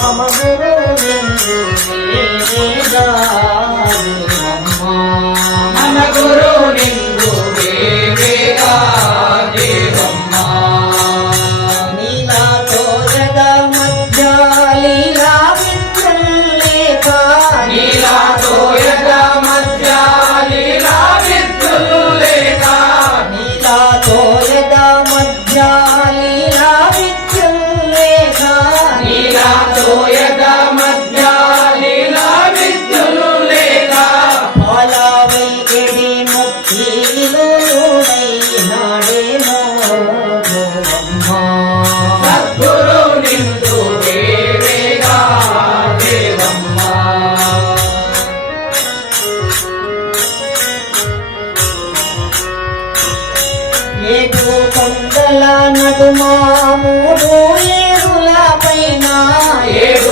మమ గురు నిన్ను ఏ మధ్య లీలా మూడు ఏ es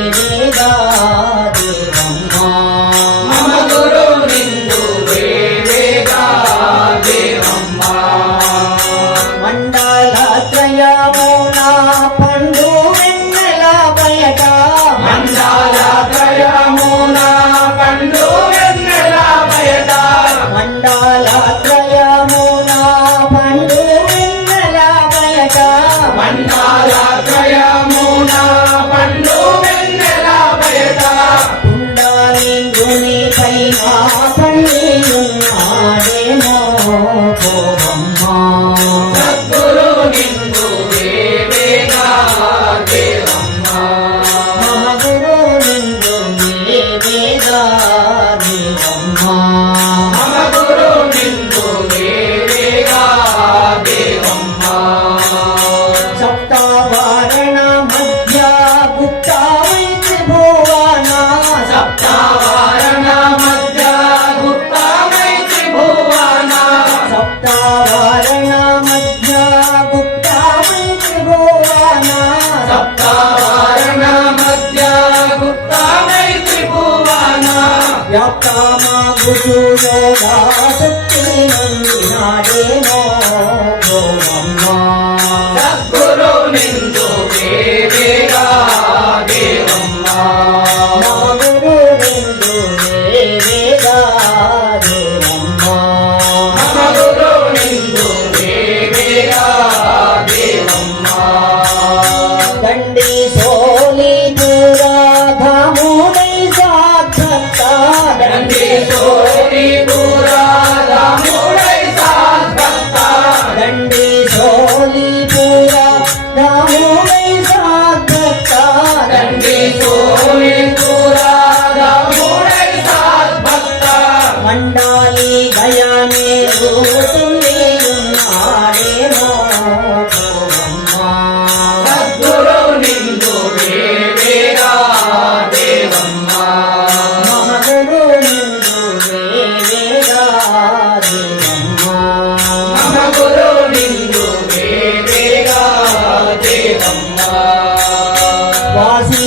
Yeah. না। వ్యాప్తామా గురు సద్గురుదూతం నీయున్నాడేమో సద్గురు నిందు దేవేరా దేవమ్మ మమ గురు నిందు దేవేరా దేవమ్మ మమ గురు నిందు దేవేరా దేవమ్మ వాసి